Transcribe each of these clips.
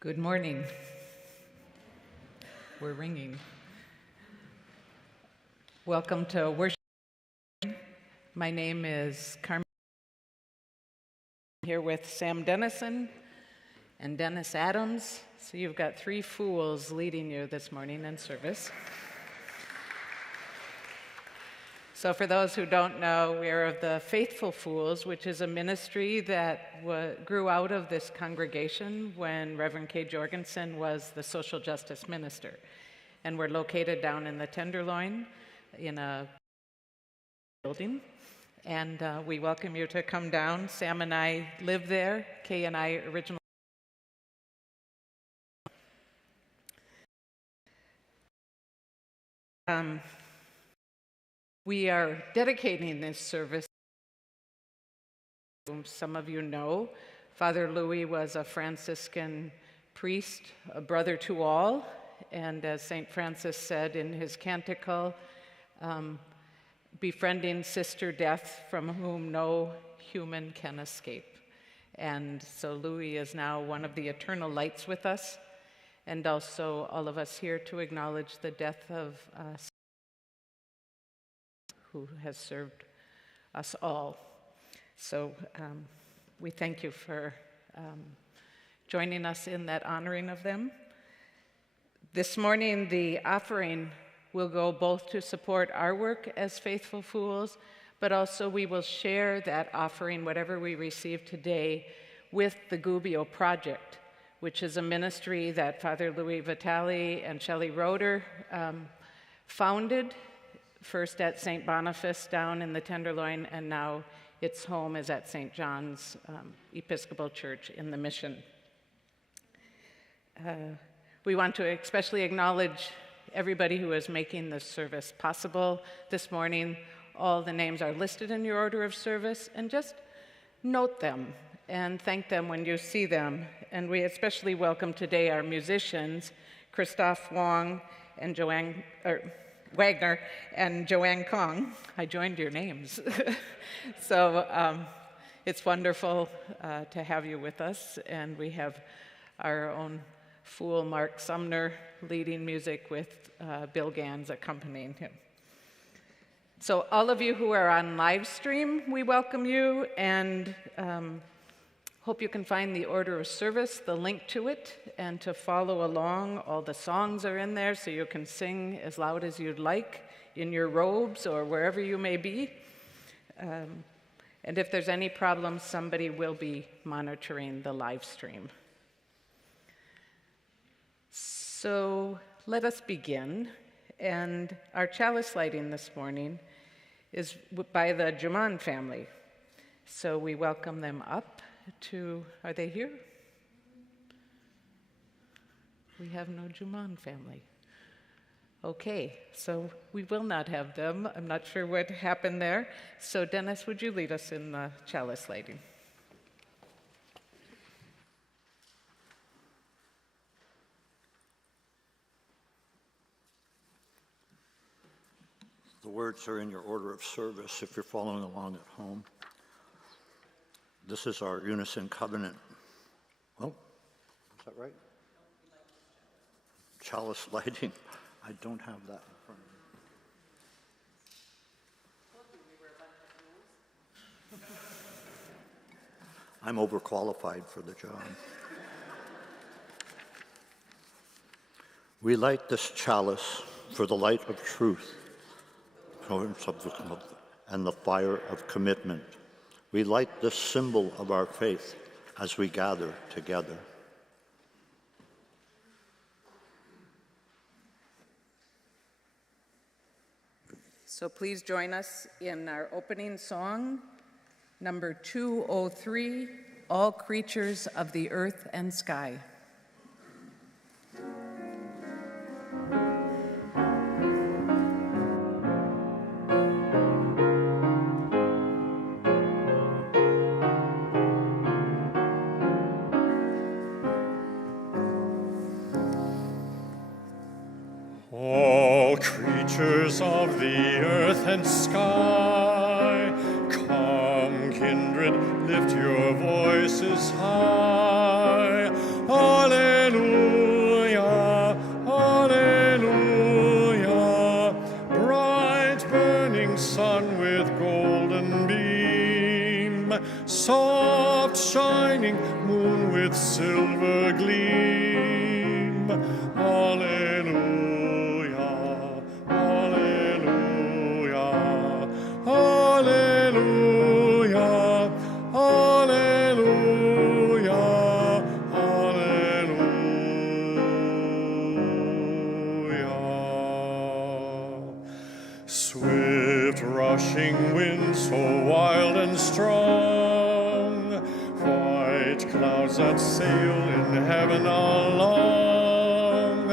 Good morning. We're ringing. Welcome to worship. My name is Carmen. I'm here with Sam Dennison and Dennis Adams. So you've got three fools leading you this morning in service. So for those who don't know, we are of the Faithful Fools, which is a ministry that grew out of this congregation when Reverend K. Jorgensen was the social justice minister. And we're located down in the Tenderloin in a building. And we welcome you to come down. Sam and I live there. Kay and I originally. We are dedicating this service. Some of you know, Father Louis was a Franciscan priest, a brother to all, and as St. Francis said in his canticle, befriending sister death from whom no human can escape. And so Louis is now one of the eternal lights with us, and also all of us here to acknowledge the death of who has served us all. So we thank you for joining us in that honoring of them. This morning, the offering will go both to support our work as Faithful Fools, but also we will share that offering, whatever we receive today, with the Gubbio Project, which is a ministry that Father Louis Vitale and Shelley Roeder founded, first at St. Boniface down in the Tenderloin, and now its home is at St. John's Episcopal Church in the Mission. We want to especially acknowledge everybody who is making this service possible this morning. All the names are listed in your order of service, and just note them and thank them when you see them. And we especially welcome today our musicians, Christoph Wong and Wagner and Joanne Kong. I joined your names. So it's wonderful to have you with us, and we have our own fool, Mark Sumner, leading music with Bill Ganz accompanying him. So all of you who are on Livestream, we welcome you, and hope you can find the order of service, the link to it, and to follow along. All the songs are in there, so you can sing as loud as you'd like in your robes or wherever you may be. And if there's any problems, somebody will be monitoring the live stream. So let us begin. And our chalice lighting this morning is by the Juman family. So we welcome them up. Are they here? We have no Juman family. Okay, so we will not have them. I'm not sure what happened there. So Dennis, would you lead us in the chalice lighting? The words are in your order of service if you're following along at home. This is our unison covenant. Oh, is that right? Chalice lighting. I don't have that in front of me. I'm overqualified for the job. We light this chalice for the light of truth and the fire of commitment. We light this symbol of our faith as we gather together. So please join us in our opening song, number 203, All Creatures of the Earth and Sky. Of the earth and sky, come, kindred, lift your voices high. Alleluia. Alleluia, Alleluia. Bright burning sun with golden beam, soft shining moon with silver gleam. Alleluia, Alleluia, Alleluia, Alleluia, Alleluia. Swift rushing wind so wild and strong, white clouds that sail in heaven along.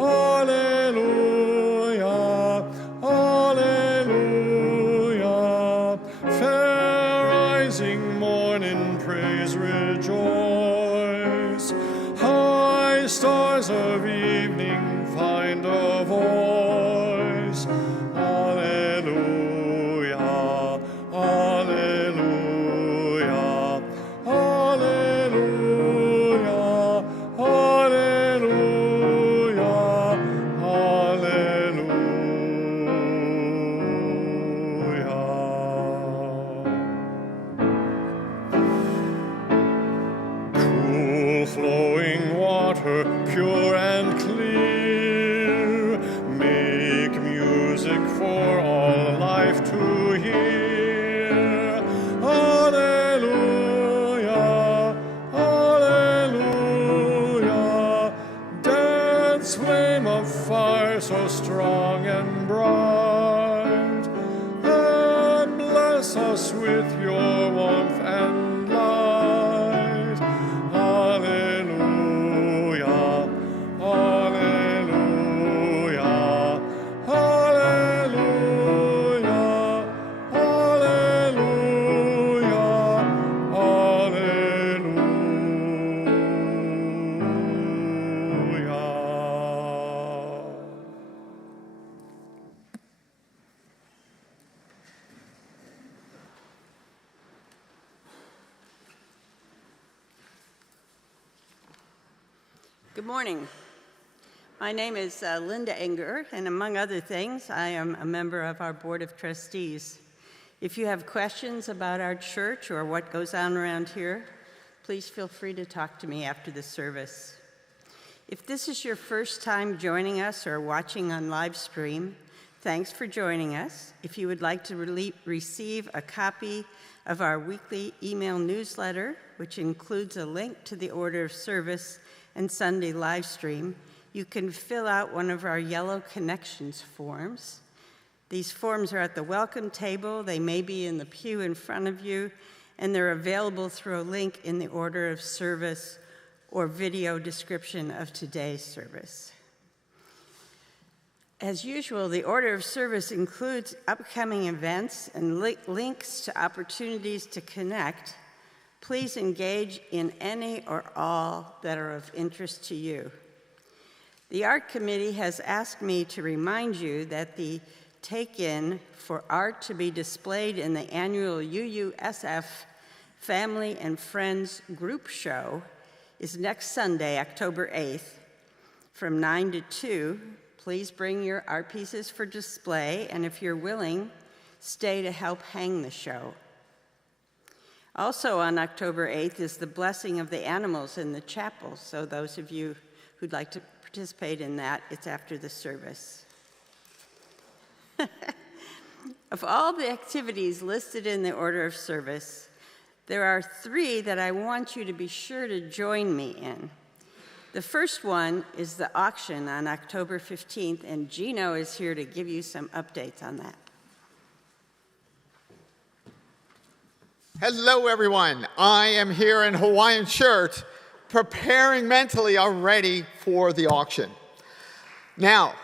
Alleluia, Alleluia. Fair rising morn in praise rejoice. High stars of evening find a voice. Alleluia, Alleluia, Alleluia, Alleluia, Alleluia. Cool flowing water, pure and clear, make music for all life to hear. Alleluia, Alleluia. Dance flame of fire so strong and bright, and bless us with your warmth and light. Alleluia, Alleluia, Alleluia, Alleluia, Alleluia. Good morning. My name is Linda Enger, and among other things, I am a member of our Board of Trustees. If you have questions about our church or what goes on around here, please feel free to talk to me after the service. If this is your first time joining us or watching on Livestream, thanks for joining us. If you would like to receive a copy of our weekly email newsletter, which includes a link to the order of service and Sunday live stream, you can fill out one of our yellow connections forms. These forms are at the welcome table. They may be in the pew in front of you, and they're available through a link in the order of service or video description of today's service. As usual, the order of service includes upcoming events and links to opportunities to connect. Please engage in any or all that are of interest to you. The Art Committee has asked me to remind you that the take-in for art to be displayed in the annual UUSF Family and Friends Group Show is next Sunday, October 8th, from 9 to 2. Please bring your art pieces for display, and if you're willing, stay to help hang the show. Also on October 8th is the blessing of the animals in the chapel, so those of you who'd like to participate in that, it's after the service. Of all the activities listed in the order of service, there are 3 that I want you to be sure to join me in. The first one is the auction on October 15th, and Gino is here to give you some updates on that. Hello, everyone. I am here in Hawaiian shirt, preparing mentally already for the auction. Now,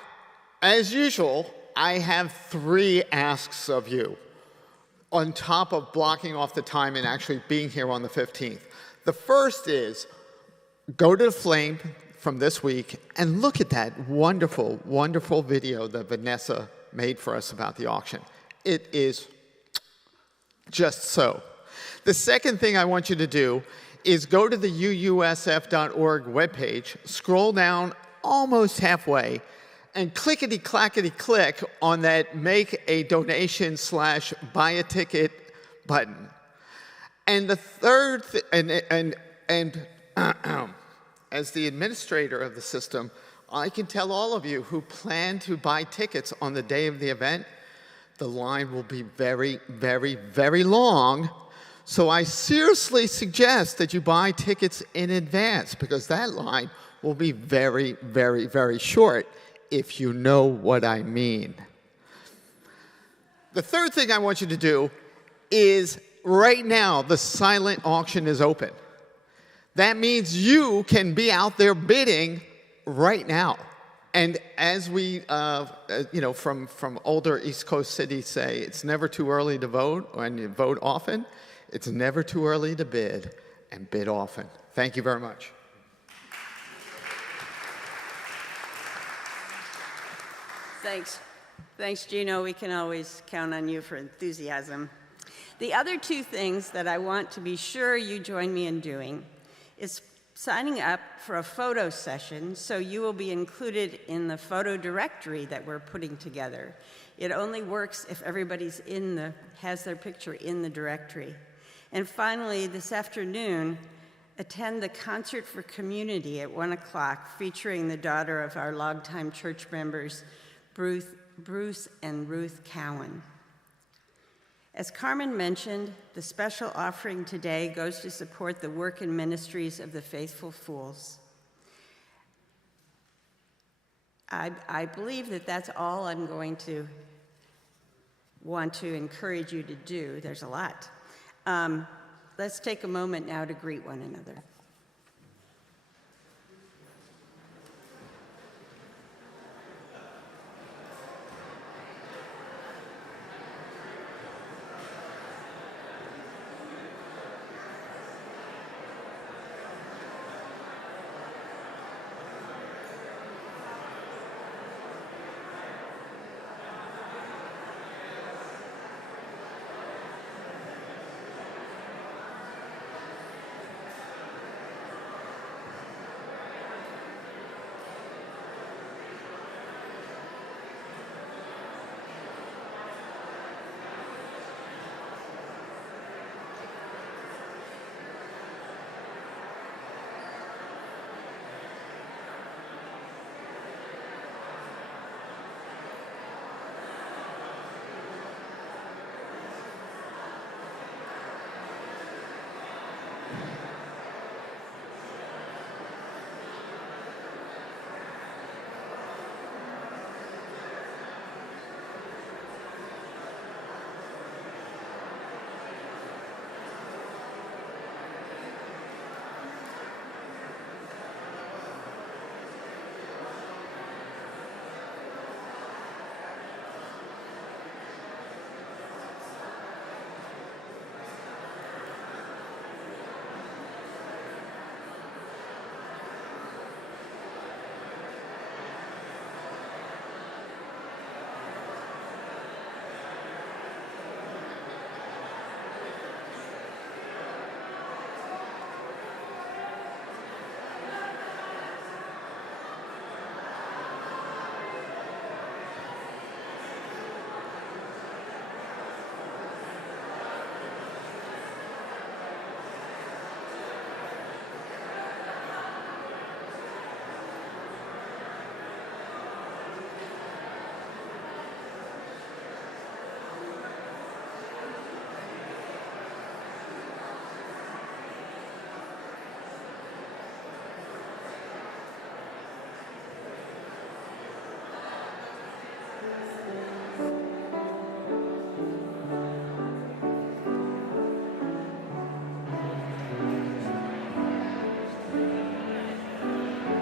as usual, I have 3 asks of you, on top of blocking off the time and actually being here on the 15th. The first is, go to the Flame from this week and look at that wonderful, wonderful video that Vanessa made for us about the auction. It is just so. The second thing I want you to do is go to the UUSF.org webpage, scroll down almost halfway, and clickety-clackety-click on that Make a Donation / Buy a Ticket button. And the third, as the administrator of the system, I can tell all of you who plan to buy tickets on the day of the event, the line will be very, very, very long. So I seriously suggest that you buy tickets in advance, because that line will be very, very, very short, if you know what I mean. The third thing I want you to do is, right now, the silent auction is open. That means you can be out there bidding right now. And as we, from older East Coast cities say, it's never too early to vote, and you vote often. It's never too early to bid, and bid often. Thank you very much. Thanks, Gino. We can always count on you for enthusiasm. The other two things that I want to be sure you join me in doing is signing up for a photo session, so you will be included in the photo directory that we're putting together. It only works if everybody's has their picture in the directory. And finally, this afternoon, attend the Concert for Community at 1 o'clock, featuring the daughter of our longtime church members, Bruce and Ruth Cowan. As Carmen mentioned, the special offering today goes to support the work and ministries of the Faithful Fools. I believe that that's all I'm going to want to encourage you to do. There's a lot. Let's take a moment now to greet one another.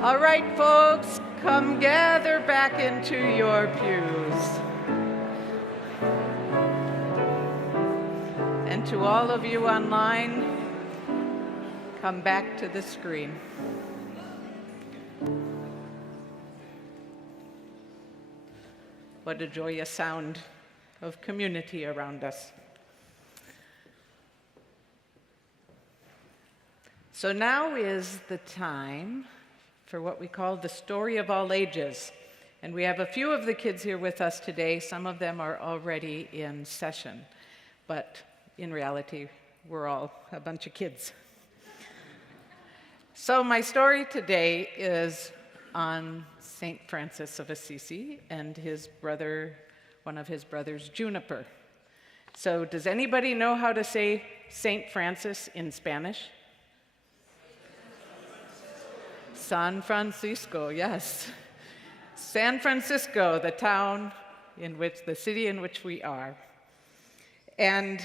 All right, folks, come gather back into your pews. And to all of you online, come back to the screen. What a joyous sound of community around us. So now is the time for what we call the story of all ages. And we have a few of the kids here with us today. Some of them are already in session, but in reality, we're all a bunch of kids. So my story today is on St. Francis of Assisi and his brother, one of his brothers, Juniper. So does anybody know how to say St. Francis in Spanish? San Francisco, yes. San Francisco, the town in which, the city in which we are. And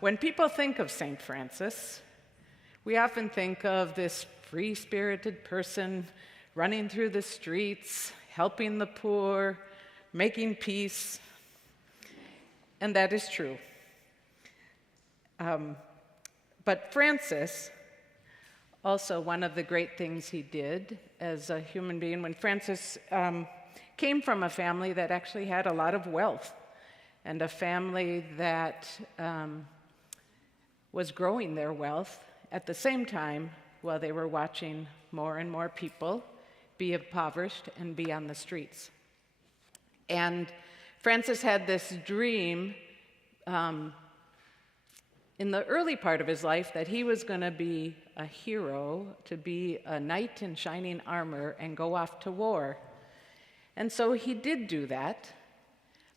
when people think of St. Francis, we often think of this free-spirited person running through the streets, helping the poor, making peace, and that is true. But Francis, also one of the great things he did as a human being, when Francis came from a family that actually had a lot of wealth, and a family that was growing their wealth at the same time while they were watching more and more people be impoverished and be on the streets. And Francis had this dream in the early part of his life that he was going to be a hero, to be a knight in shining armor and go off to war. And so he did do that,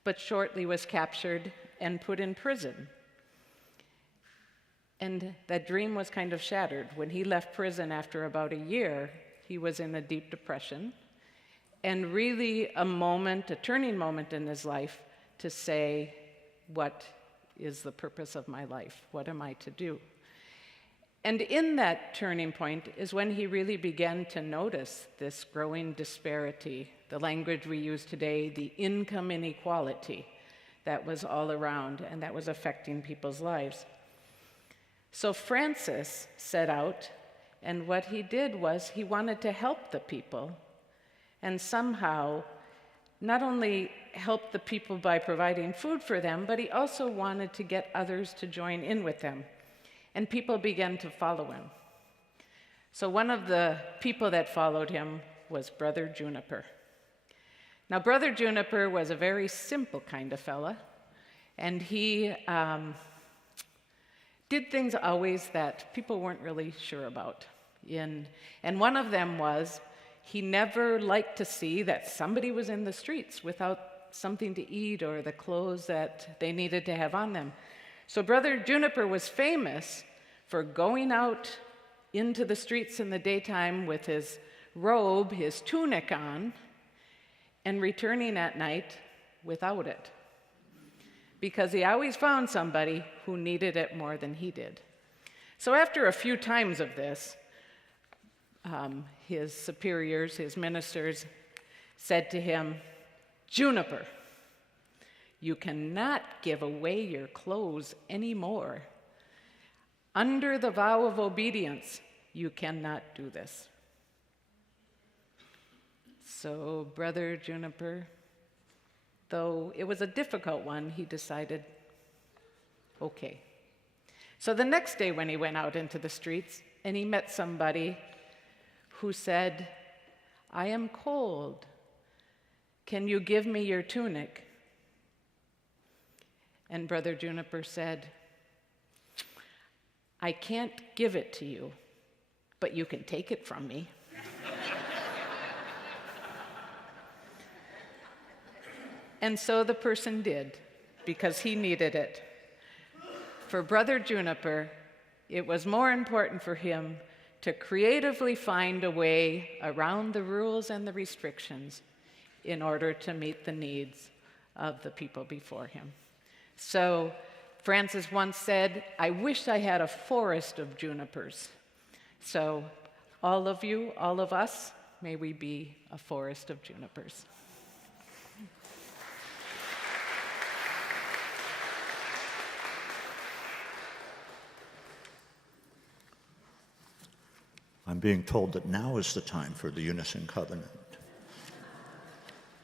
but shortly was captured and put in prison. And that dream was kind of shattered. When he left prison after about a year, he was in a deep depression, and really a turning moment in his life to say, what is the purpose of my life? What am I to do? And in that turning point is when he really began to notice this growing disparity, the language we use today, the income inequality that was all around and that was affecting people's lives. So Francis set out, and what he did was he wanted to help the people and somehow not only help the people by providing food for them, but he also wanted to get others to join in with them. And people began to follow him. So one of the people that followed him was Brother Juniper. Now, Brother Juniper was a very simple kind of fella, and he did things always that people weren't really sure about. And one of them was he never liked to see that somebody was in the streets without something to eat or the clothes that they needed to have on them. So Brother Juniper was famous for going out into the streets in the daytime with his robe, his tunic on, and returning at night without it, because he always found somebody who needed it more than he did. So after a few times of this, his superiors, his ministers, said to him, "Juniper, you cannot give away your clothes anymore. Under the vow of obedience, you cannot do this." So Brother Juniper, though it was a difficult one, he decided, okay. So the next day when he went out into the streets and he met somebody who said, "I am cold. Can you give me your tunic?" And Brother Juniper said, "I can't give it to you, but you can take it from me." And so the person did, because he needed it. For Brother Juniper, it was more important for him to creatively find a way around the rules and the restrictions in order to meet the needs of the people before him. So Francis once said, "I wish I had a forest of junipers." So all of you, all of us, may we be a forest of junipers. I'm being told that now is the time for the Unison Covenant.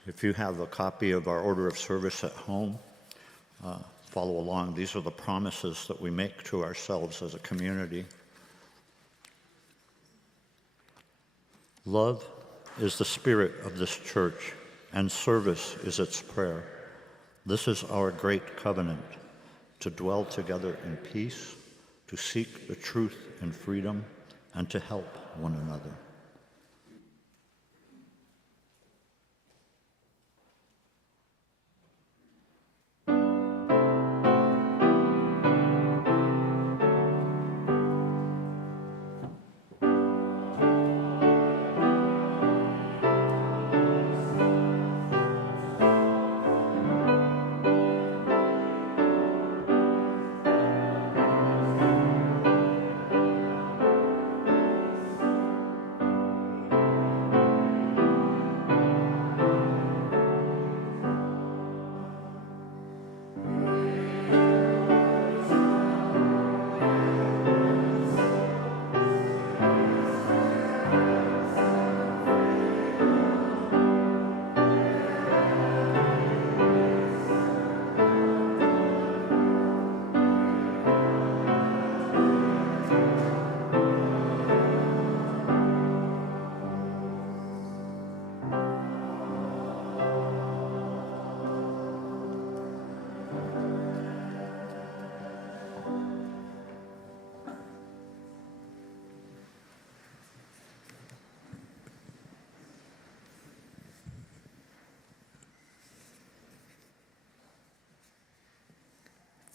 If you have a copy of our order of service at home, follow along. These are the promises that we make to ourselves as a community. Love is the spirit of this church, and service is its prayer. This is our great covenant, to dwell together in peace, to seek the truth in freedom, and to help one another.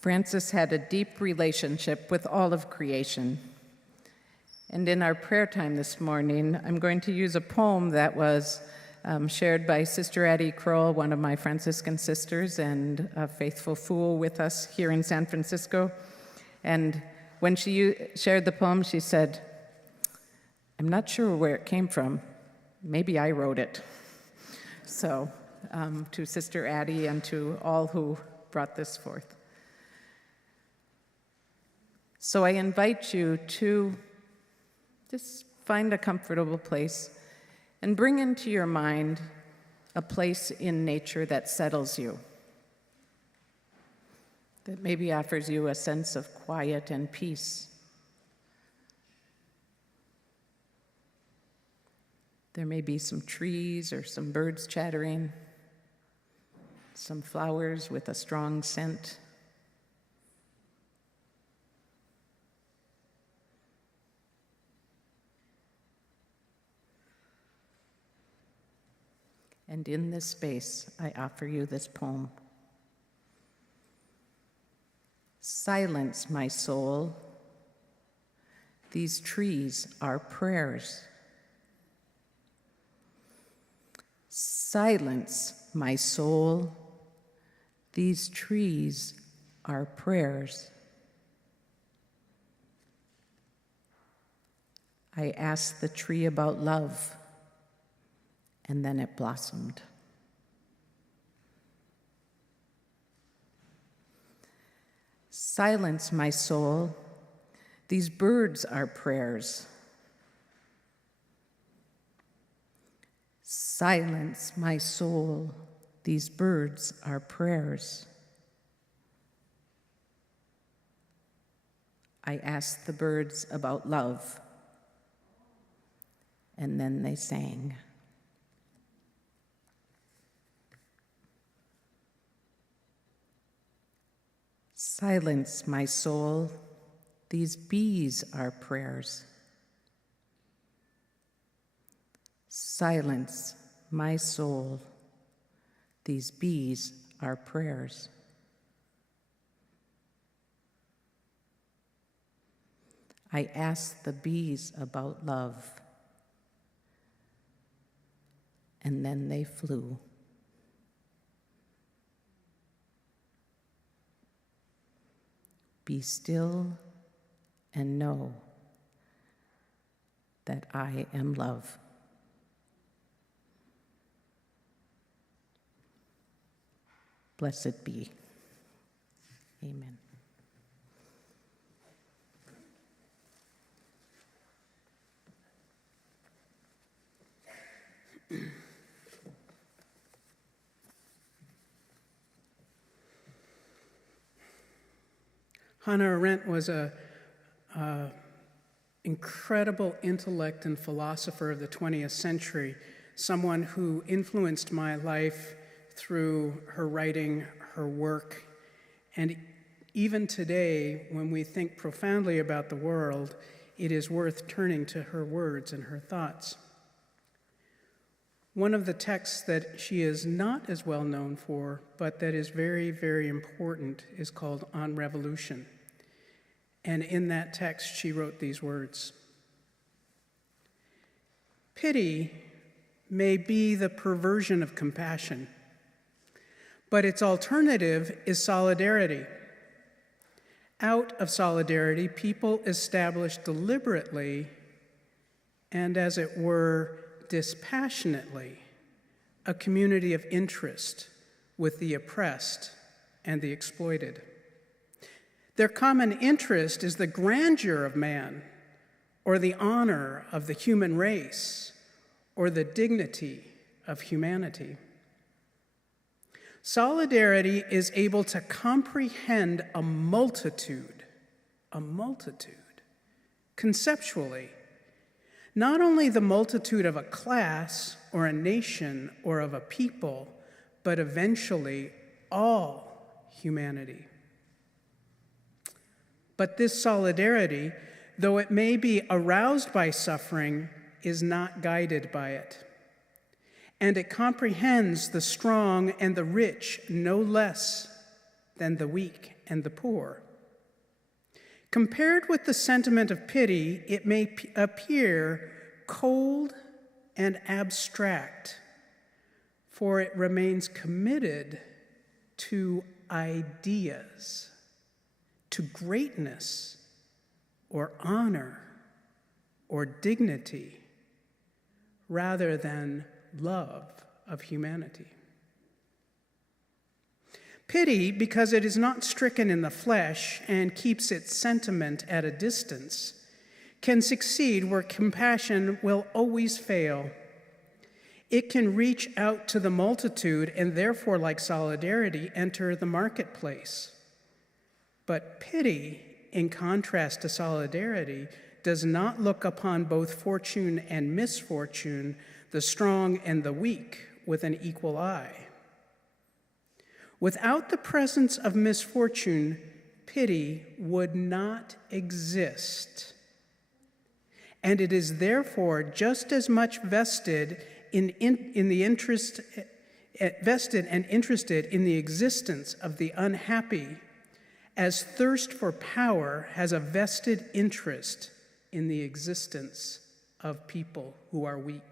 Francis had a deep relationship with all of creation. And in our prayer time this morning, I'm going to use a poem that was shared by Sister Addie Kroll, one of my Franciscan sisters and a faithful fool with us here in San Francisco. And when she shared the poem, she said, "I'm not sure where it came from. Maybe I wrote it." So to Sister Addie and to all who brought this forth. So I invite you to just find a comfortable place and bring into your mind a place in nature that settles you, that maybe offers you a sense of quiet and peace. There may be some trees or some birds chattering, some flowers with a strong scent. And in this space, I offer you this poem. Silence, my soul. These trees are prayers. Silence, my soul. These trees are prayers. I asked the tree about love, and then it blossomed. Silence, my soul. These birds are prayers. Silence, my soul. These birds are prayers. I asked the birds about love, and then they sang. Silence, my soul. These bees are prayers. Silence, my soul. These bees are prayers. I asked the bees about love, and then they flew. Be still and know that I am love. Blessed be. Amen. Hannah Arendt was a incredible intellect and philosopher of the 20th century, someone who influenced my life through her writing, her work, and even today, when we think profoundly about the world, it is worth turning to her words and her thoughts. One of the texts that she is not as well known for, but that is very, very important, is called On Revolution. And in that text, she wrote these words: "Pity may be the perversion of compassion, but its alternative is solidarity. Out of solidarity, people establish deliberately and, as it were, dispassionately, a community of interest with the oppressed and the exploited. Their common interest is the grandeur of man, or the honor of the human race, or the dignity of humanity. Solidarity is able to comprehend a multitude, conceptually, not only the multitude of a class or a nation or of a people, but eventually all humanity. But this solidarity, though it may be aroused by suffering, is not guided by it. And it comprehends the strong and the rich no less than the weak and the poor. Compared with the sentiment of pity, it may appear cold and abstract, for it remains committed to ideas, to greatness or honor or dignity, rather than love of humanity. Pity, because it is not stricken in the flesh and keeps its sentiment at a distance, can succeed where compassion will always fail. It can reach out to the multitude and therefore, like solidarity, enter the marketplace. But pity, in contrast to solidarity, does not look upon both fortune and misfortune, the strong and the weak, with an equal eye. Without the presence of misfortune, pity would not exist. And it is therefore just as much vested and interested in the existence of the unhappy as thirst for power has a vested interest in the existence of people who are weak."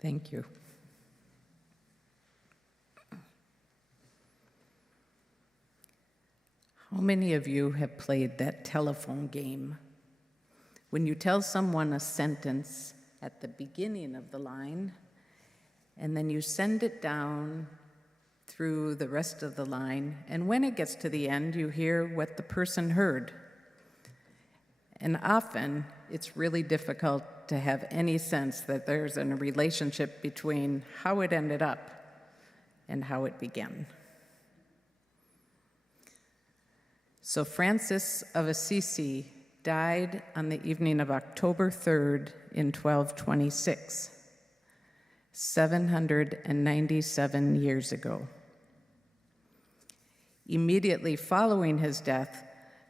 Thank you. How many of you have played that telephone game? When you tell someone a sentence at the beginning of the line, and then you send it down through the rest of the line, and when it gets to the end, you hear what the person heard. And often, it's really difficult to have any sense that there's a relationship between how it ended up and how it began. So Francis of Assisi died on the evening of October 3rd in 1226, 797 years ago. Immediately following his death,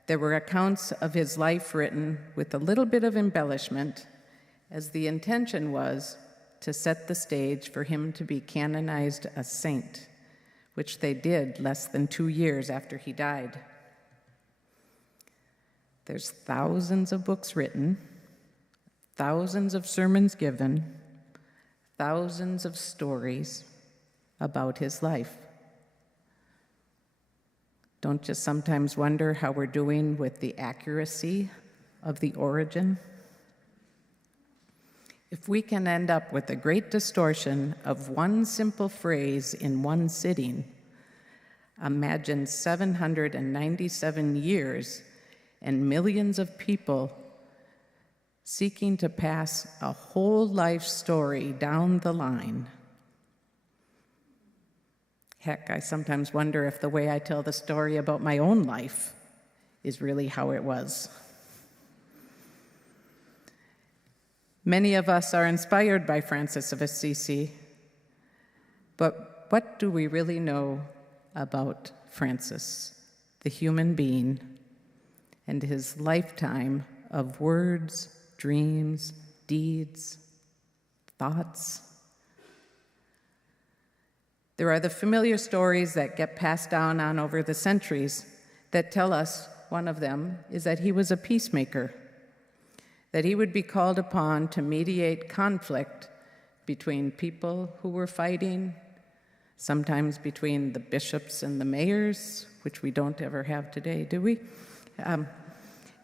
there were accounts of his life written with a little bit of embellishment, as the intention was to set the stage for him to be canonized a saint, which they did less than 2 years after he died. There's thousands of books written, thousands of sermons given, thousands of stories about his life. Don't you sometimes wonder how we're doing with the accuracy of the origin? If we can end up with a great distortion of one simple phrase in one sitting, imagine 797 years and millions of people seeking to pass a whole life story down the line. Heck, I sometimes wonder if the way I tell the story about my own life is really how it was. Many of us are inspired by Francis of Assisi, but what do we really know about Francis, the human being, and his lifetime of words, dreams, deeds, thoughts? There are the familiar stories that get passed down on over the centuries that tell us, one of them is that he was a peacemaker, that he would be called upon to mediate conflict between people who were fighting, sometimes between the bishops and the mayors, which we don't ever have today, do we?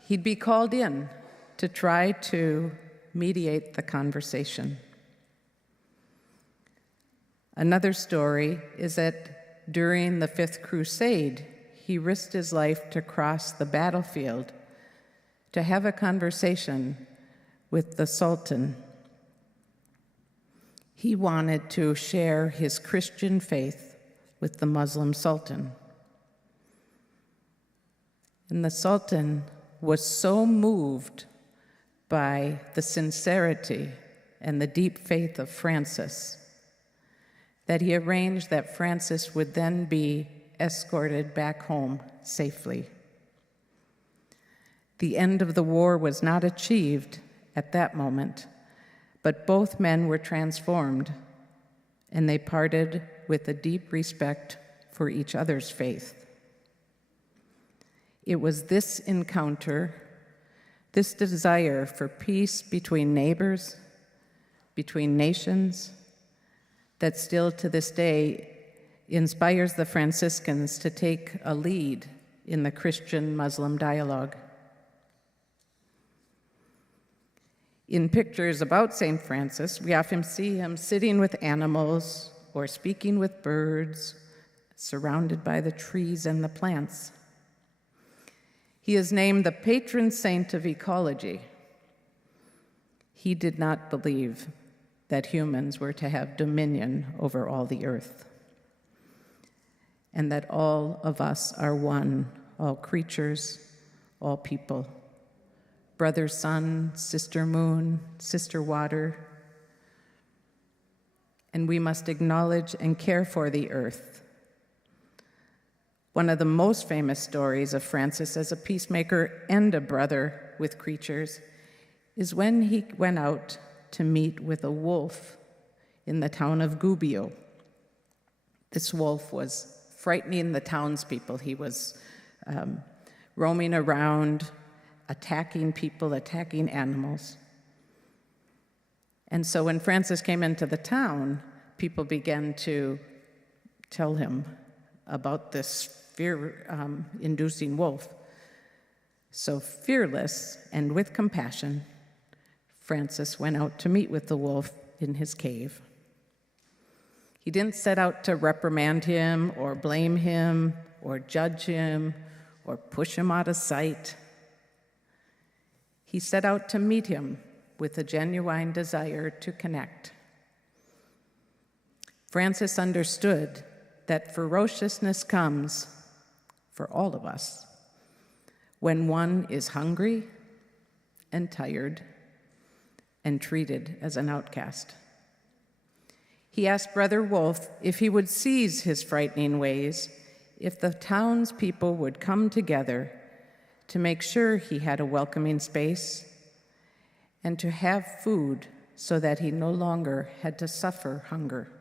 He'd be called in to try to mediate the conversation. Another story is that during the Fifth Crusade, he risked his life to cross the battlefield to have a conversation with the Sultan. He wanted to share his Christian faith with the Muslim Sultan. And the Sultan was so moved by the sincerity and the deep faith of Francis that he arranged that Francis would then be escorted back home safely. The end of the war was not achieved at that moment, but both men were transformed, and they parted with a deep respect for each other's faith. It was this encounter, this desire for peace between neighbors, between nations, that still to this day inspires the Franciscans to take a lead in the Christian-Muslim dialogue. In pictures about St. Francis, we often see him sitting with animals or speaking with birds, surrounded by the trees and the plants. He is named the patron saint of ecology. He did not believe that humans were to have dominion over all the earth, and that all of us are one, all creatures, all people, brother sun, sister moon, sister water, and we must acknowledge and care for the earth. One of the most famous stories of Francis as a peacemaker and a brother with creatures is when he went out to meet with a wolf in the town of Gubbio. This wolf was frightening the townspeople. He was roaming around, attacking people, attacking animals. And so when Francis came into the town, people began to tell him about this fear-inducing wolf. So fearless and with compassion, Francis went out to meet with the wolf in his cave. He didn't set out to reprimand him or blame him or judge him or push him out of sight. He set out to meet him with a genuine desire to connect. Francis understood that ferociousness comes for all of us when one is hungry and tired and treated as an outcast. He asked Brother Wolf if he would cease his frightening ways, if the townspeople would come together to make sure he had a welcoming space and to have food so that he no longer had to suffer hunger.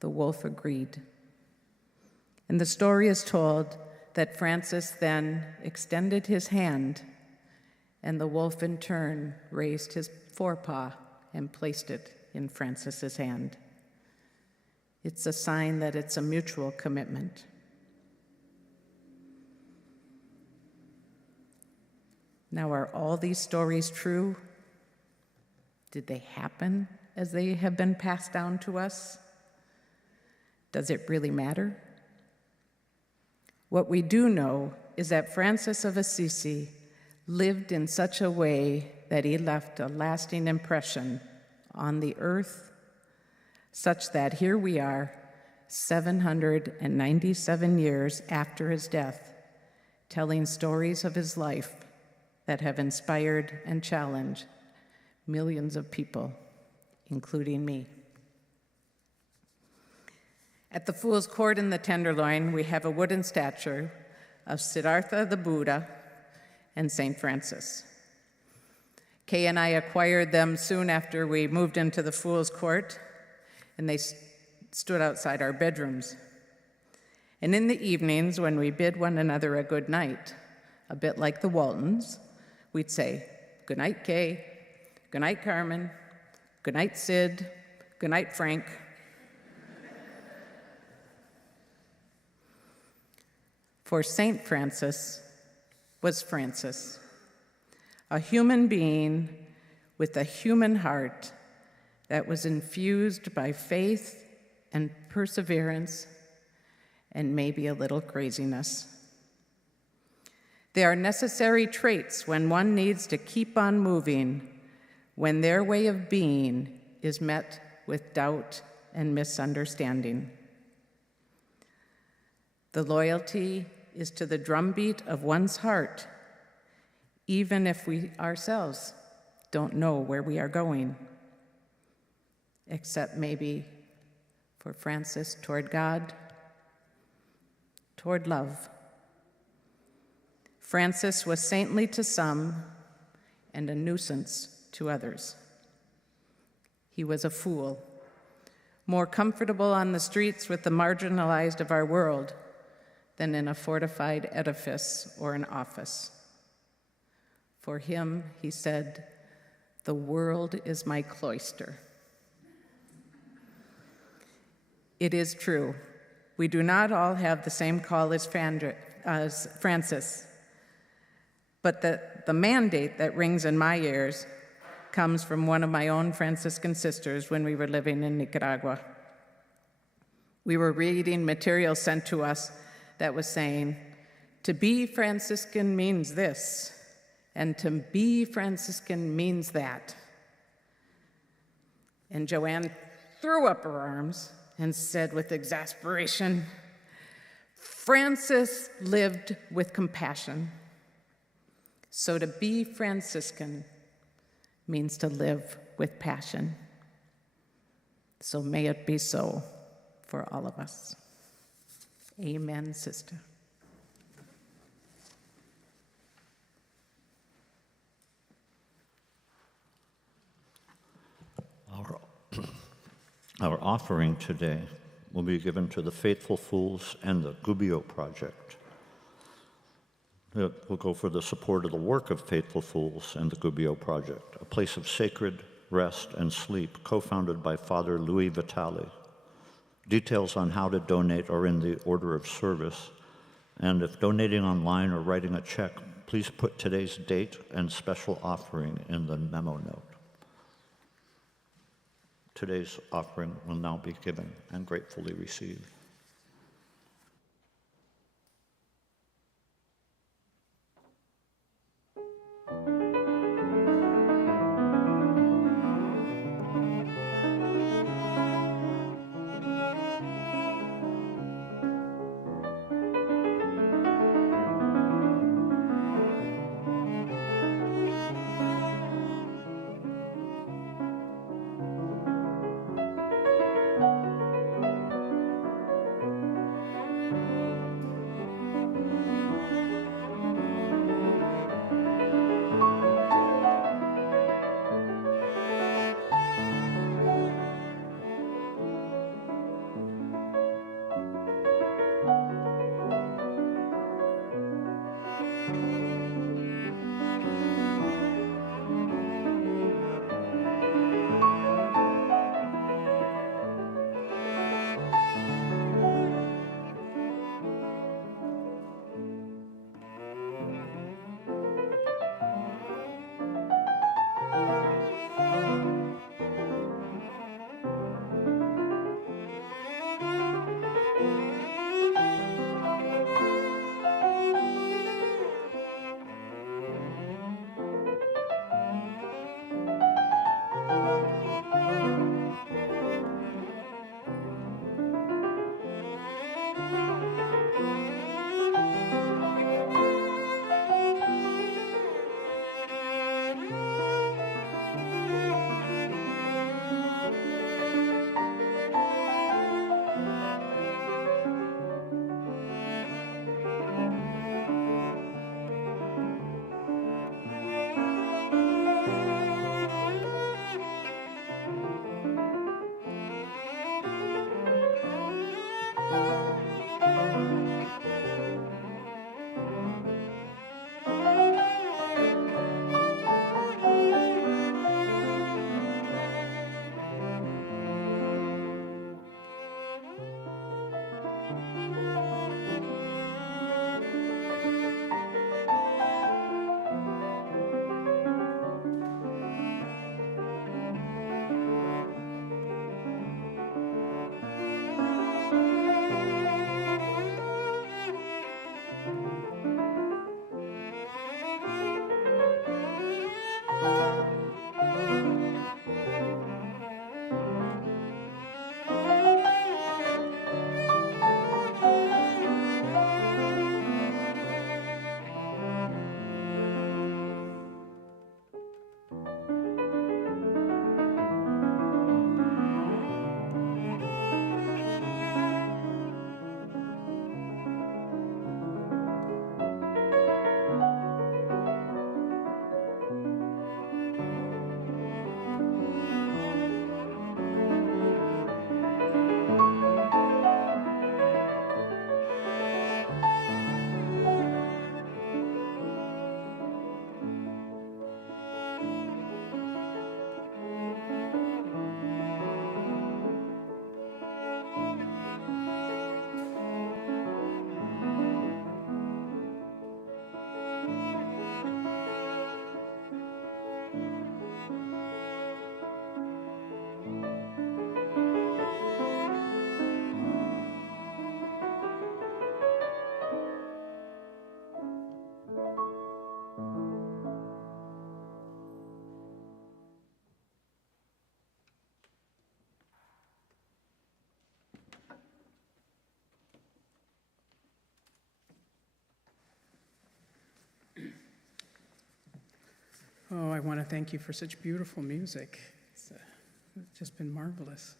The wolf agreed. And the story is told that Francis then extended his hand, and the wolf in turn raised his forepaw and placed it in Francis's hand. It's a sign that it's a mutual commitment. Now, are all these stories true? Did they happen as they have been passed down to us? Does it really matter? What we do know is that Francis of Assisi lived in such a way that he left a lasting impression on the earth, such that here we are, 797 years after his death, telling stories of his life that have inspired and challenged millions of people, including me. At the Fool's Court in the Tenderloin, we have a wooden statue of Siddhartha the Buddha and St. Francis. Kay and I acquired them soon after we moved into the Fool's Court, and they stood outside our bedrooms. And in the evenings, when we bid one another a good night, a bit like the Waltons, we'd say, "Good night, Kay. Good night, Carmen. Good night, Sid. Good night, Frank." For St. Francis was Francis, a human being with a human heart that was infused by faith and perseverance and maybe a little craziness. They are necessary traits when one needs to keep on moving, when their way of being is met with doubt and misunderstanding. The loyalty is to the drumbeat of one's heart, even if we ourselves don't know where we are going, except maybe for Francis toward God, toward love. Francis was saintly to some and a nuisance to others. He was a fool, more comfortable on the streets with the marginalized of our world than in a fortified edifice or an office. For him, he said, "The world is my cloister." It is true, we do not all have the same call as Francis, but the mandate that rings in my ears comes from one of my own Franciscan sisters when we were living in Nicaragua. We were reading material sent to us that was saying, to be Franciscan means this, and to be Franciscan means that. And Joanne threw up her arms and said with exasperation, "Francis lived with compassion. So to be Franciscan means to live with passion." So may it be so for all of us. Amen, sister. Our offering today will be given to the Faithful Fools and the Gubbio Project. It will go for the support of the work of Faithful Fools and the Gubbio Project, a place of sacred rest and sleep, co-founded by Father Louis Vitale. Details on how to donate are in the order of service, and if donating online or writing a check, please put today's date and special offering in the memo note. Today's offering will now be given and gratefully received. Oh, I want to thank you for such beautiful music. It's just been marvelous.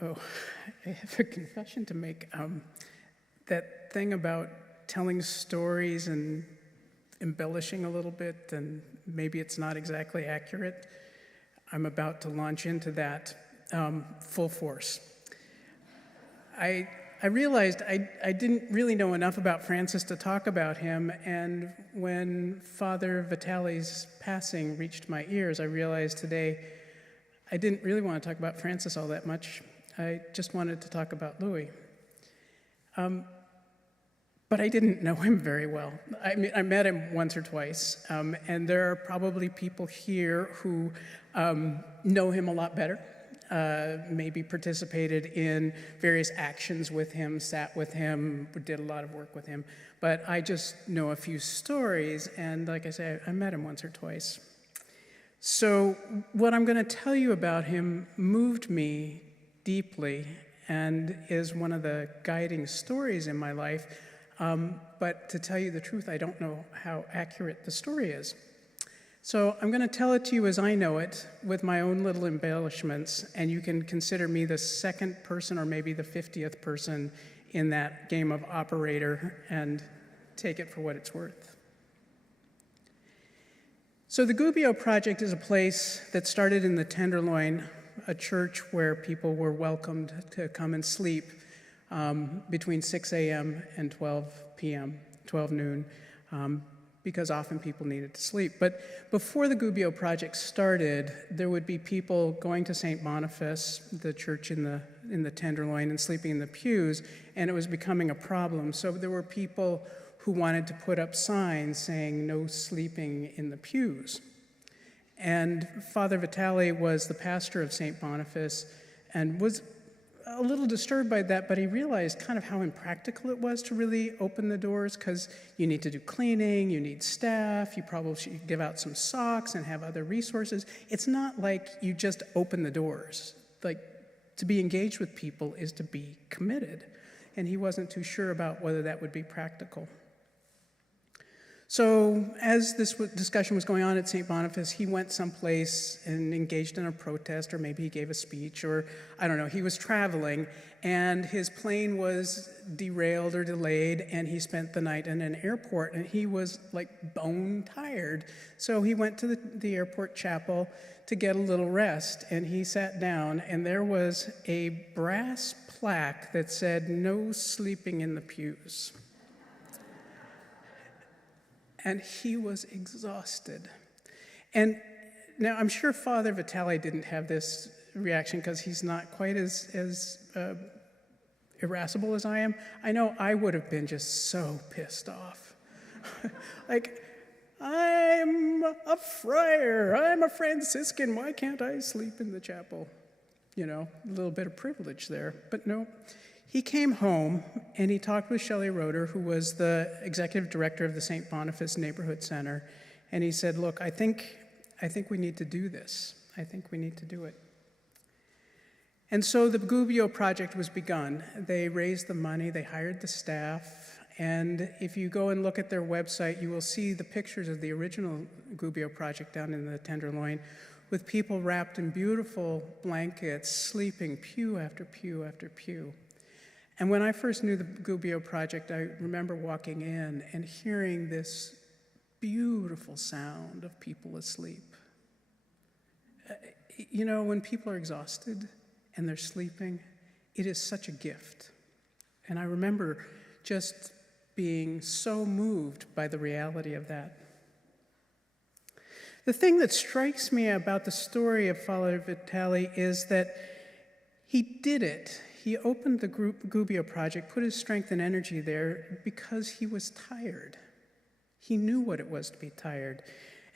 Oh, I have a confession to make. That thing about telling stories and embellishing a little bit, and maybe it's not exactly accurate, I'm about to launch into that full force. I I realized I didn't really know enough about Francis to talk about him, and when Father Vitali's passing reached my ears, I realized today I didn't really want to talk about Francis all that much. I just wanted to talk about Louis. But I didn't know him very well. I met him once or twice, and there are probably people here who know him a lot better, maybe participated in various actions with him, sat with him, did a lot of work with him. But I just know a few stories, and like I say, I met him once or twice. So what I'm going to tell you about him moved me deeply and is one of the guiding stories in my life. But to tell you the truth, I don't know how accurate the story is. So I'm going to tell it to you as I know it, with my own little embellishments, and you can consider me the second person or maybe the 50th person in that game of operator and take it for what it's worth. So the Gubbio Project is a place that started in the Tenderloin, a church where people were welcomed to come and sleep between 6 a.m. and 12 p.m., 12 noon, because often people needed to sleep. But before the Gubbio Project started, there would be people going to St. Boniface, the church in the Tenderloin, and sleeping in the pews, and it was becoming a problem. So there were people who wanted to put up signs saying no sleeping in the pews. And Father Vitali was the pastor of St. Boniface and was a little disturbed by that, but he realized kind of how impractical it was to really open the doors, because you need to do cleaning, you need staff, you probably should give out some socks and have other resources. It's not like you just open the doors. Like, to be engaged with people is to be committed, and he wasn't too sure about whether that would be practical. So as this discussion was going on at St. Boniface, he went someplace and engaged in a protest, or maybe he gave a speech, or I don't know, he was traveling, and his plane was derailed or delayed, and he spent the night in an airport, and he was like bone tired. So he went to the airport chapel to get a little rest, and he sat down, and there was a brass plaque that said, "No sleeping in the pews." And he was exhausted. And now I'm sure Father Vitali didn't have this reaction because he's not quite as irascible as I am. I know I would have been just so pissed off. Like, I'm a friar, I'm a Franciscan, why can't I sleep in the chapel? You know, a little bit of privilege there, but no. He came home and he talked with Shelley Roeder, who was the executive director of the St. Boniface Neighborhood Center, and he said, look, I think we need to do this. I think we need to do it. And so the Gubbio Project was begun. They raised the money, they hired the staff, and if you go and look at their website, you will see the pictures of the original Gubbio Project down in the Tenderloin, with people wrapped in beautiful blankets, sleeping pew after pew after pew. And when I first knew the Gubbio Project, I remember walking in and hearing this beautiful sound of people asleep. You know, when people are exhausted and they're sleeping, it is such a gift. And I remember just being so moved by the reality of that. The thing that strikes me about the story of Father Vitali is that he did it. He opened the Gubbio Project, put his strength and energy there because he was tired. He knew what it was to be tired,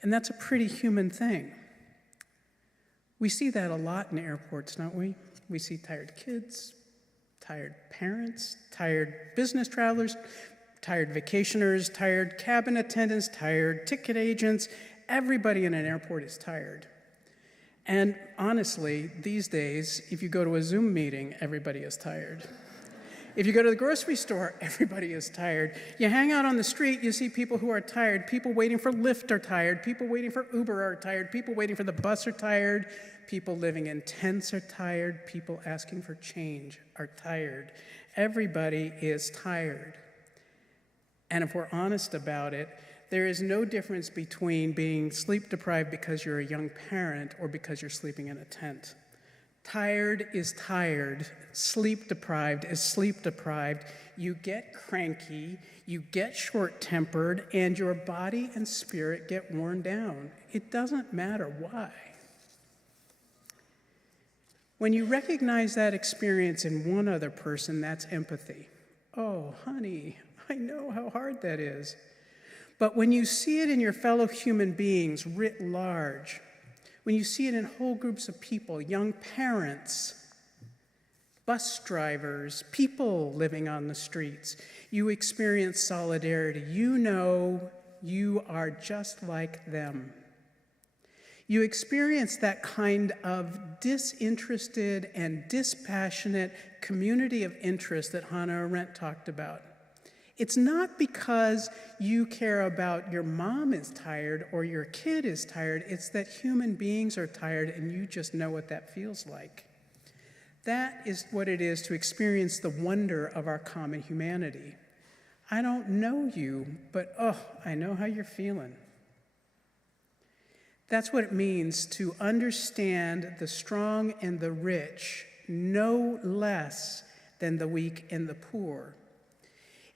and that's a pretty human thing. We see that a lot in airports, don't we? We see tired kids, tired parents, tired business travelers, tired vacationers, tired cabin attendants, tired ticket agents. Everybody in an airport is tired. And honestly, these days, if you go to a Zoom meeting, everybody is tired. If you go to the grocery store, everybody is tired. You hang out on the street, you see people who are tired. People waiting for Lyft are tired. People waiting for Uber are tired. People waiting for the bus are tired. People living in tents are tired. People asking for change are tired. Everybody is tired. And if we're honest about it, there is no difference between being sleep deprived because you're a young parent or because you're sleeping in a tent. Tired is tired. Sleep deprived is sleep deprived. You get cranky, you get short-tempered, and your body and spirit get worn down. It doesn't matter why. When you recognize that experience in one other person, that's empathy. Oh, honey, I know how hard that is. But when you see it in your fellow human beings writ large, when you see it in whole groups of people, young parents, bus drivers, people living on the streets, you experience solidarity. You know you are just like them. You experience that kind of disinterested and dispassionate community of interest that Hannah Arendt talked about. It's not because you care about your mom is tired or your kid is tired. It's that human beings are tired and you just know what that feels like. That is what it is to experience the wonder of our common humanity. I don't know you, but I know how you're feeling. That's what it means to understand the strong and the rich no less than the weak and the poor.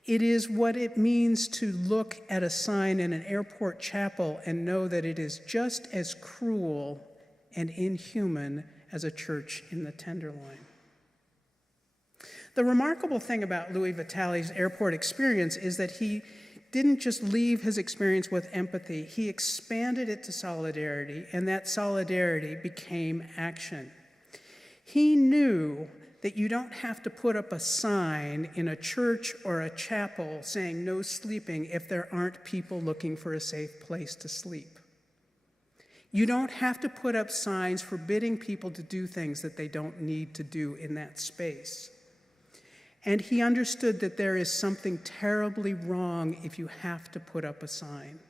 It is what it means to look at a sign in an airport chapel and know that it is just as cruel and inhuman as a church in the Tenderloin. The remarkable thing about Louis Vitale's airport experience is that he didn't just leave his experience with empathy, he expanded it to solidarity, and that solidarity became action. He knew that you don't have to put up a sign in a church or a chapel saying no sleeping if there aren't people looking for a safe place to sleep. You don't have to put up signs forbidding people to do things that they don't need to do in that space. And he understood that there is something terribly wrong if you have to put up a sign.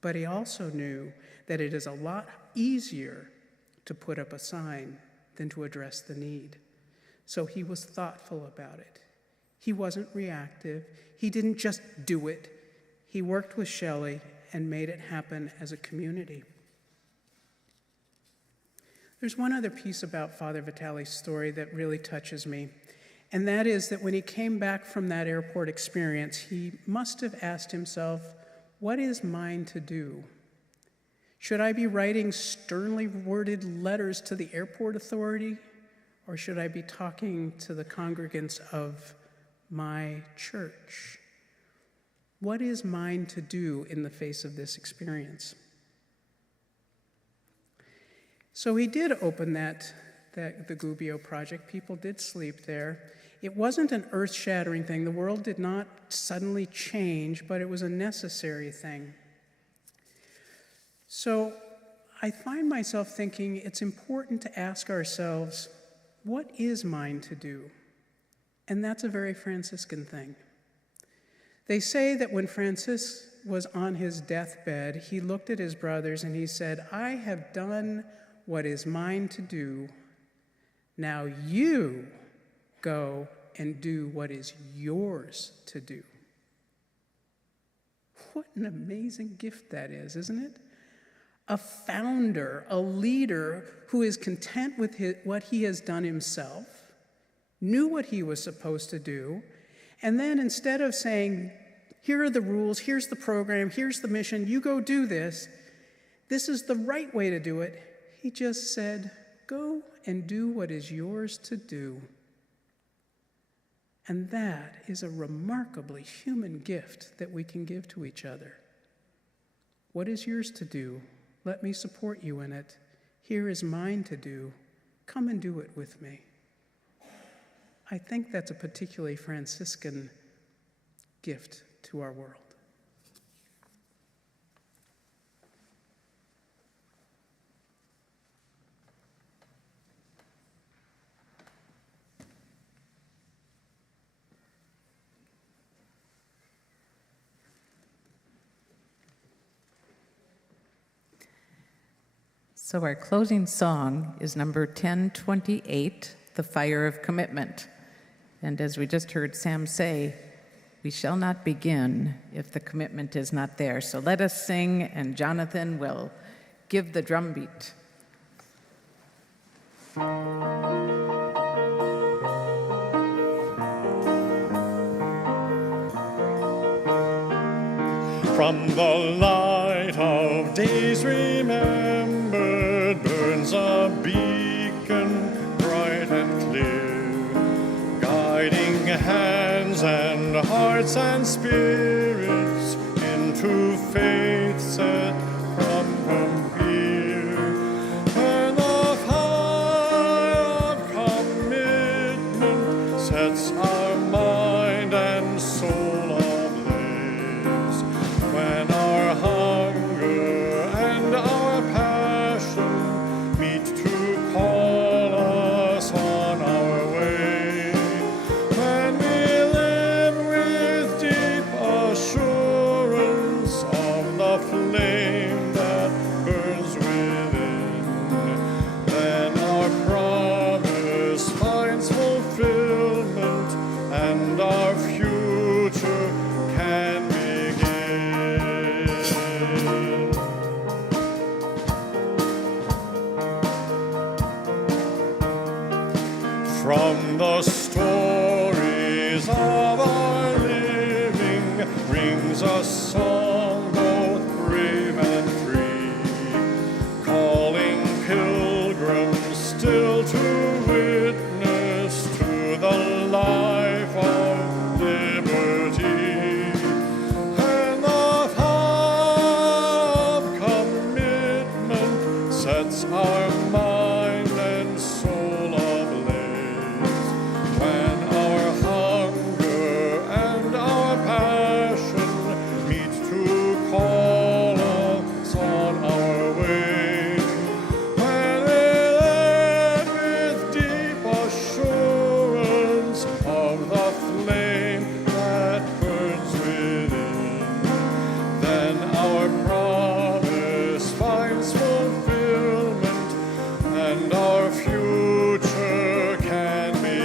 But he also knew that it is a lot easier to put up a sign than to address the need. So he was thoughtful about it. He wasn't reactive. He didn't just do it. He worked with Shelley and made it happen as a community. There's one other piece about Father Vitale's story that really touches me. And that is that when he came back from that airport experience, he must have asked himself, what is mine to do? Should I be writing sternly worded letters to the airport authority? Or should I be talking to the congregants of my church? What is mine to do in the face of this experience? So he did open the Gubbio project. People did sleep there. It wasn't an earth-shattering thing. The world did not suddenly change, but it was a necessary thing. So I find myself thinking it's important to ask ourselves, what is mine to do? And that's a very Franciscan thing. They say that when Francis was on his deathbed, he looked at his brothers and he said, I have done what is mine to do. Now you go and do what is yours to do. What an amazing gift that is, isn't it? A founder, a leader who is content with what he has done himself, knew what he was supposed to do, and then instead of saying, here are the rules, here's the program, here's the mission, you go do this, this is the right way to do it, he just said, go and do what is yours to do. And that is a remarkably human gift that we can give to each other. What is yours to do? Let me support you in it. Here is mine to do. Come and do it with me. I think that's a particularly Franciscan gift to our world. So our closing song is number 1028, The Fire of Commitment. And as we just heard Sam say, we shall not begin if the commitment is not there. So let us sing, and Jonathan will give the drum beat. From the light of days remembered burns a beacon bright and clear, guiding hands and hearts and spirits into faith set from here. And the fire of commitment sets our mind and soul ablaze. When our hunger and our passion meet to call us on our way, when we live with deep assurance of the flame that burns within, then our promise finds fulfillment and our future can begin. From the stories of our living rings a song both brave and free, calling pilgrims still to witness to the life of liberty. And the fire of commitment sets our mind and soul ablaze. When our hunger and our passion meet to call us on our way, when we live with deep assurance of the flame that burns within, then our promise finds fulfillment and our future can begin.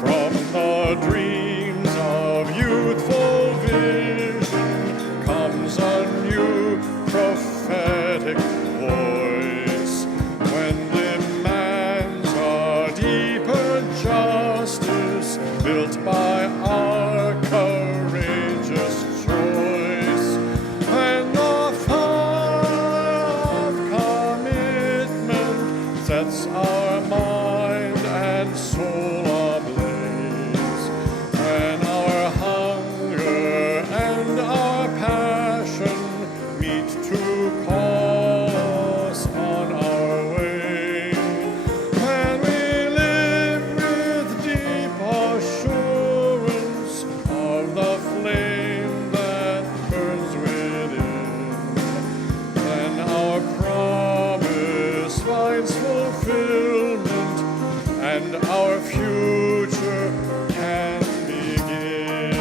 From the dreams of youthful vision comes a new prophetic voice, when demands a deeper justice built by our courageous choice. And the fire of commitment sets our mind and soul ablaze. When our hunger and our passion meet to call us on our way, when we live with deep assurance of the flame that burns within, then our promise finds fulfillment and our future can begin.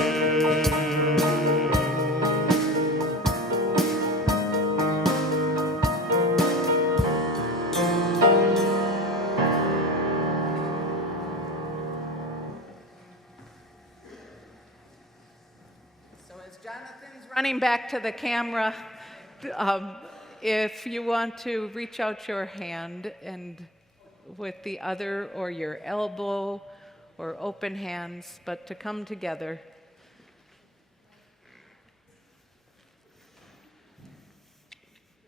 So as Jonathan's running back to the camera, if you want to reach out your hand and with the other or your elbow or open hands, but to come together.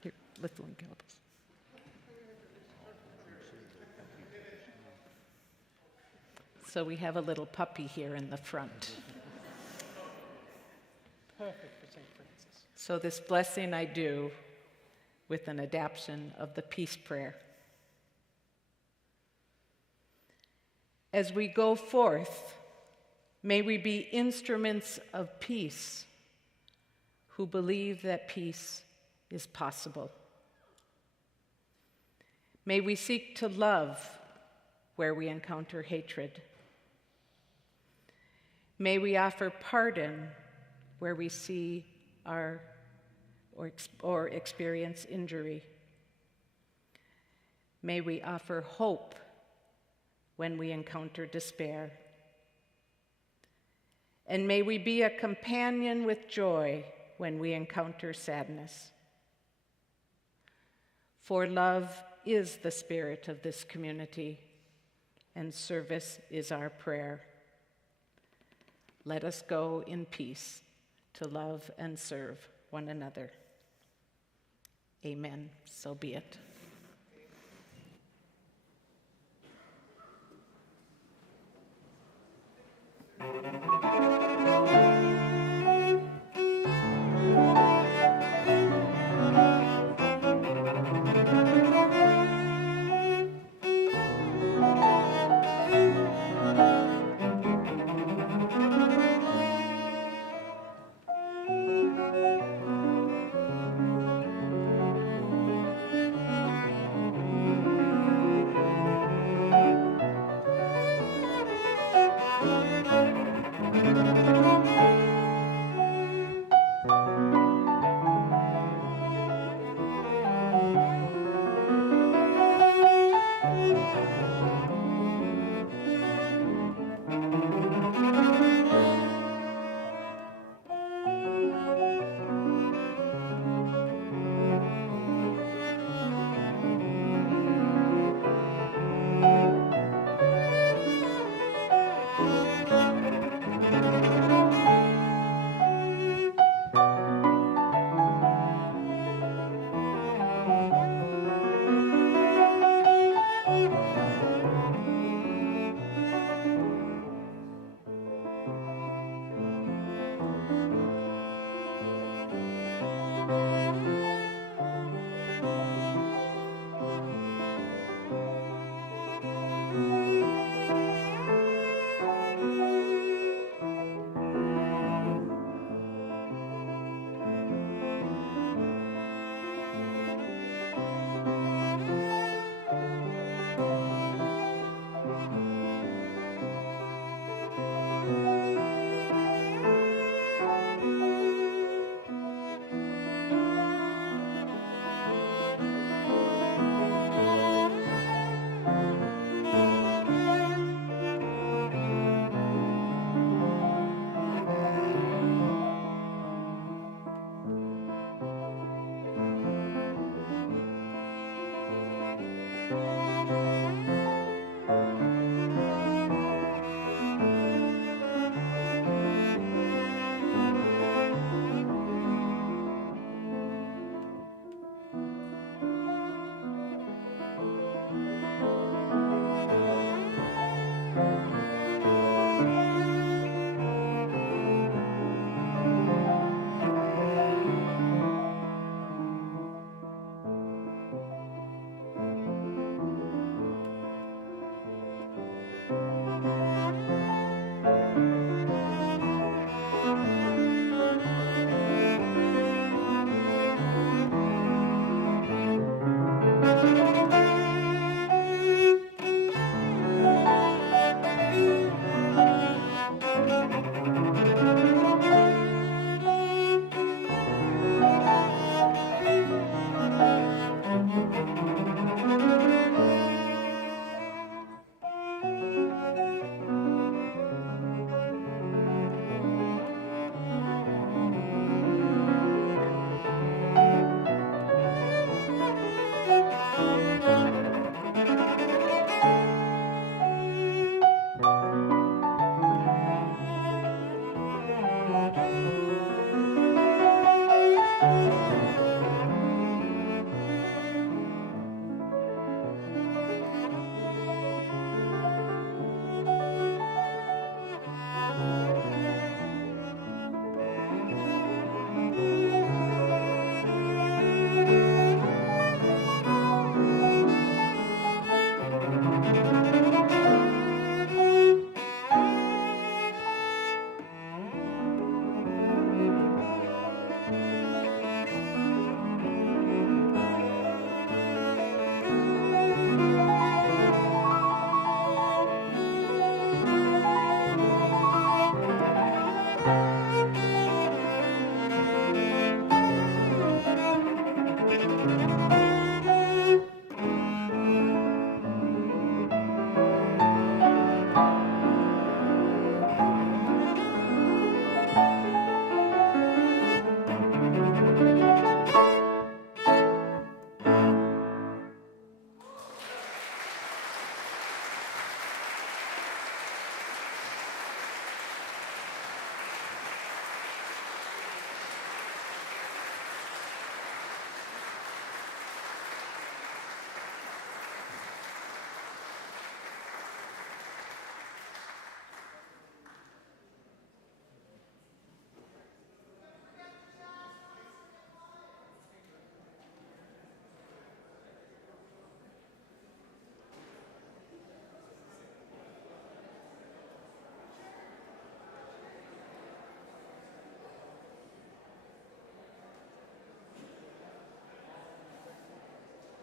Here, lift one, elbows. So we have a little puppy here in the front. Perfect for St. Francis. So this blessing I do with an adaptation of the peace prayer. As we go forth, may we be instruments of peace who believe that peace is possible. May we seek to love where we encounter hatred. May we offer pardon where we see or experience injury. May we offer hope when we encounter despair. And may we be a companion with joy when we encounter sadness. For love is the spirit of this community, and service is our prayer. Let us go in peace to love and serve one another. Amen. So be it.